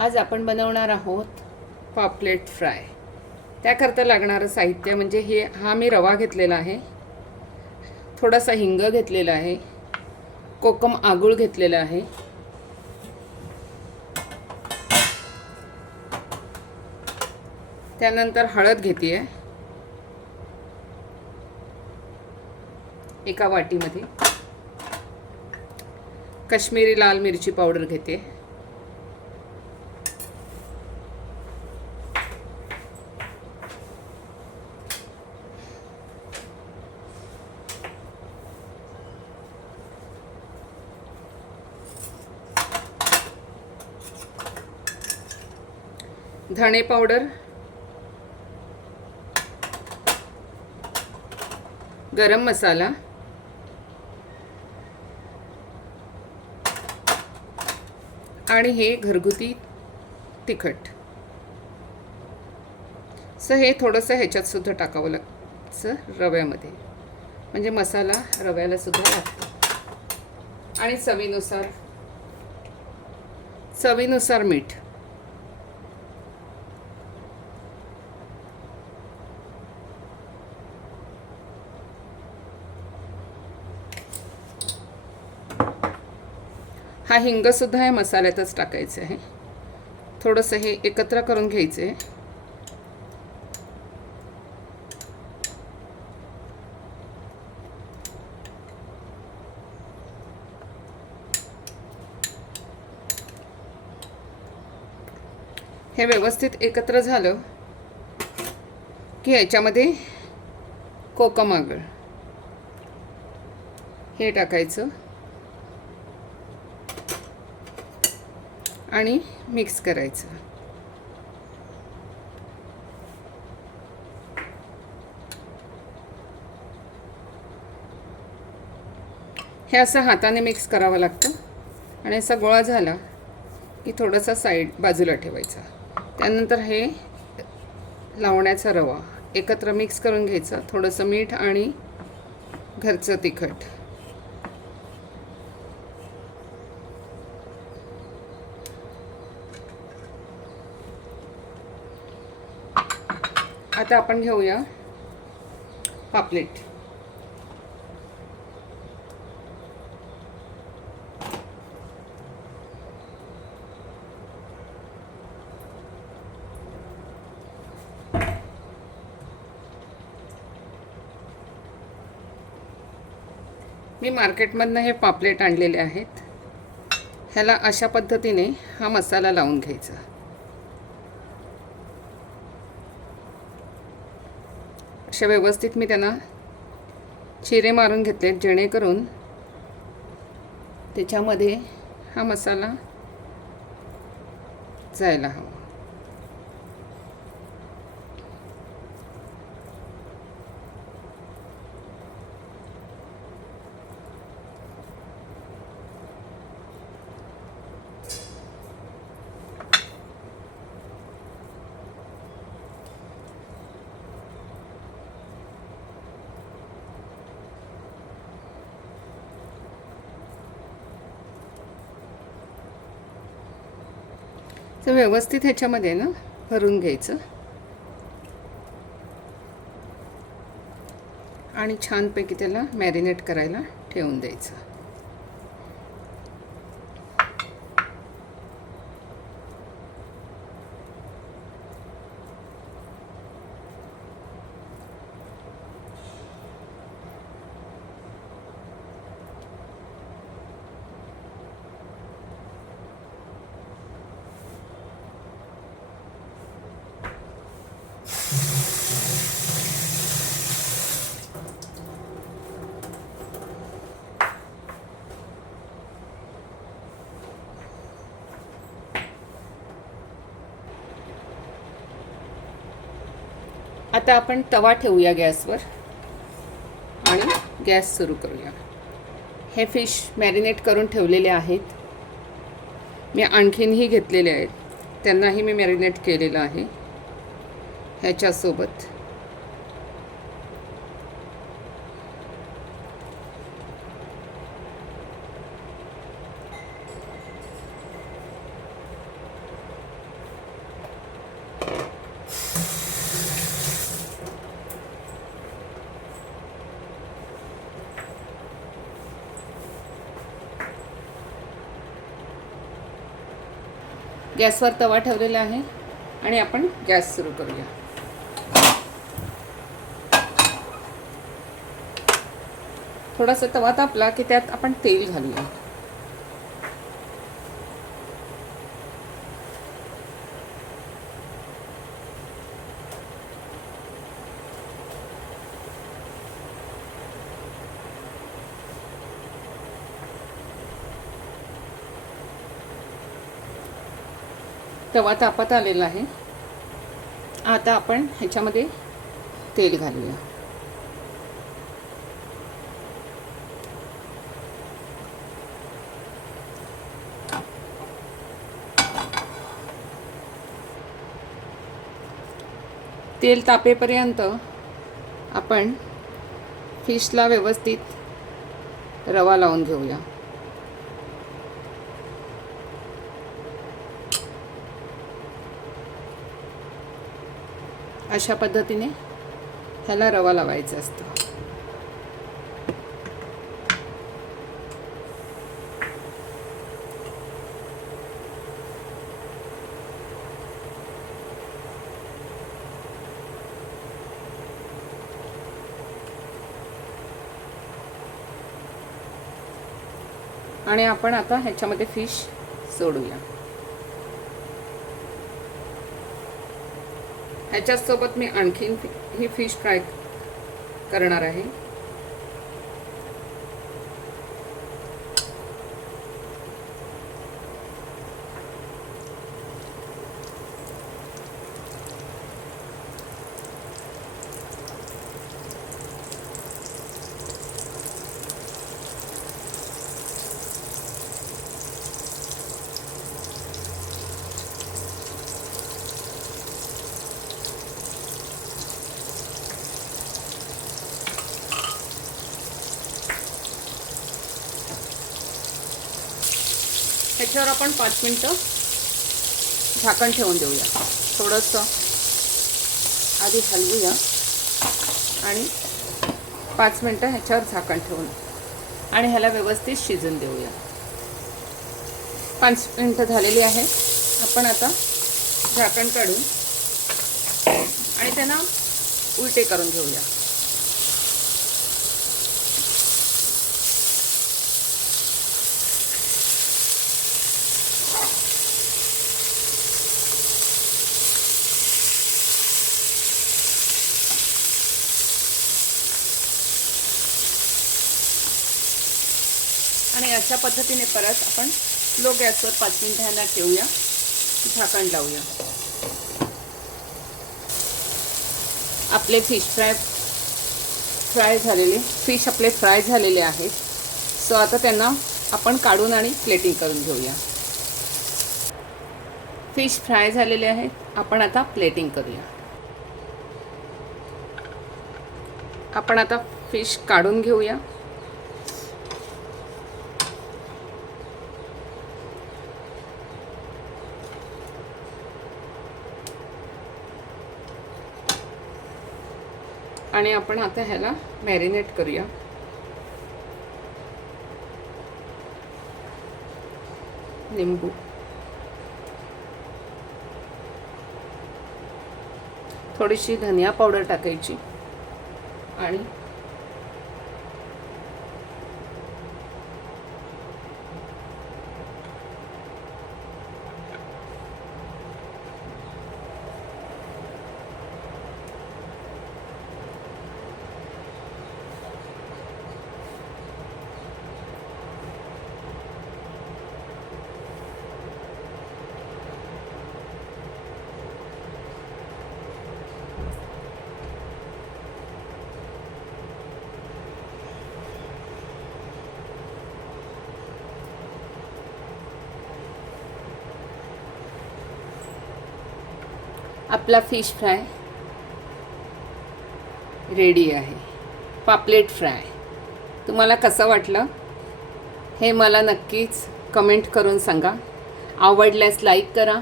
आज आपण बनवणार आहोत पापलेट फ्राय. त्याकरता लागणारं साहित्य म्हणजे हा मी रवा घेतलेला आहे, थोडासा हिंग घेतलेला आहे, कोकम आगूळ घेतलेला आहे, त्यानंतर हळद घेते आहे एका वाटीमध्ये, काश्मीरी लाल मिरची पावडर घेते, धणे पावडर, गरम मसाला, आणि हे घरगुती तिखट. हे थोडंसं ह्याच्यात सुद्धा टाकावं लागतं रव्यामध्ये, म्हणजे मसाला रव्याला सुद्धा लागतो. आणि चवीनुसार मीठ. हा हिंग सुद्धा या मसाल्यातच टाकायचं आहे. थोडंसं हे एकत्र करून घ्यायचं आहे. हे व्यवस्थित एकत्र झालं की ह्याच्यामध्ये कोकम आगळ हे टाकायचं आणि मिक्स करायचं. हे असं हाताने मिक्स करावं लागतं आणि असा गोळा झाला की थोडासा बाजूला ठेवायचा. त्यानंतर हे लावण्याचा रवा एकत्र मिक्स करून घ्यायचा. थोडंसं मीठ आणि घरचं तिखट. आता आपण घेऊया पापलेट. मी मार्केटमधनं हे पापलेट आणलेले आहेत. ह्याला अशा पद्धतीने हा मसाला लावून घ्यायचा. अशा व्यवस्थित मी त्यांना चिरे मारून घेतले, जेणेकरून त्याच्यामध्ये हा मसाला जायला हवा. तर व्यवस्थित ह्याच्यामध्ये ना भरून घ्यायचं आणि छानपैकी त्याला मॅरिनेट करायला ठेवून द्यायचं. आता आपण तवा ठेवूया गॅसवर आणि गॅस सुरू करूया. हे फिश मॅरिनेट करून ठेवलेले आहेत. मी आणखीनही घेतलेले आहेत, त्यांनाही मी मॅरिनेट केलेलं आहे ह्याच्यासोबत. गॅसवर तवा ठेवलेला आहे आणि आपण गॅस सुरू करूया. थोडासा तवा तापला की त्यात आपण तेल घालूया. तवा तापत आलेला आहे. आता आपण ह्याच्यामध्ये तेल घालूया. तेल तापेपर्यंत आपण फिशला व्यवस्थित रवा लावून घेऊया. अशा पद्धतीने ह्याला रवा लावायचा असतो. आणि आपण आता ह्याच्यामध्ये फिश सोडूया. ह्याच्यासोबत मी आणखीन ही फिश फ्राय करणार आहे. ह्याच्यावर आपण 5 मिनटं झाकण ठेवून देऊया. थोडंसं आधी हलवूया आणि 5 मिनटं ह्याच्यावर झाकण ठेवून आणि ह्याला व्यवस्थित शिजून देऊया. 5 मिनटं झालेली आहेत. आपण आता झाकण काढून आणि त्यांना उलटे करून घेऊया. आणि अशा पद्धतीने परत आपण लो गॅसवर 5 मिनिटं ह्याला ठेवूया. झाकण लावूया. आपले फिश आपले फ्राय झालेले आहेत. सो आता त्यांना आपण काढून आणि प्लेटिंग करून घेऊया. फिश फ्राय झालेले आहेत. आपण आता प्लेटिंग करूया. आपण आता फिश काढून घेऊया. आणि आपण आता ह्याला मॅरिनेट करूया. लिंबू, थोडीशी धनिया पावडर टाकायची आणि आपला फिश फ्राय रेडी आहे. पापलेट फ्राय तुम्हाला कसं वाटलं हे मला नक्कीच कमेंट करून सांगा. आवडल्यास लाईक करा,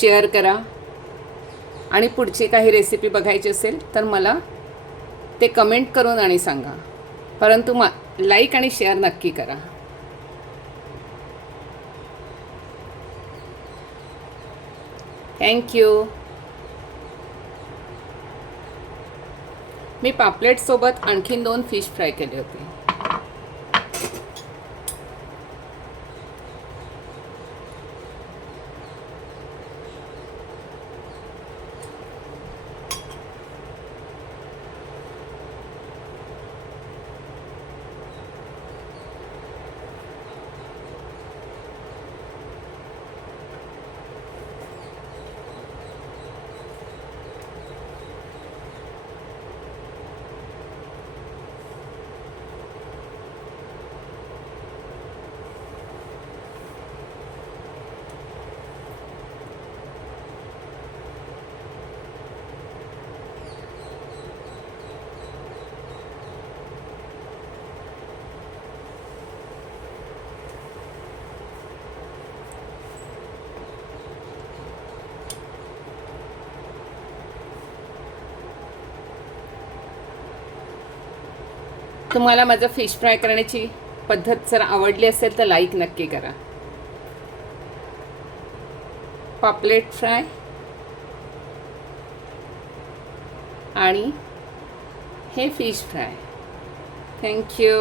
शेअर करा आणि पुढची काही रेसिपी बघायची असेल तर मला ते कमेंट करून आणि सांगा. परंतु लाईक आणि शेअर नक्की करा. थँक्यू. मी पापलेटसोबत आणखीन 2 फिश फ्राय केले होते. तुम्हाला माझं फिश फ्राय करण्याची पद्धत जर आवडली असेल तर लाईक नक्की करा. पापलेट फ्राय आणि हे फिश फ्राय. थँक्यू.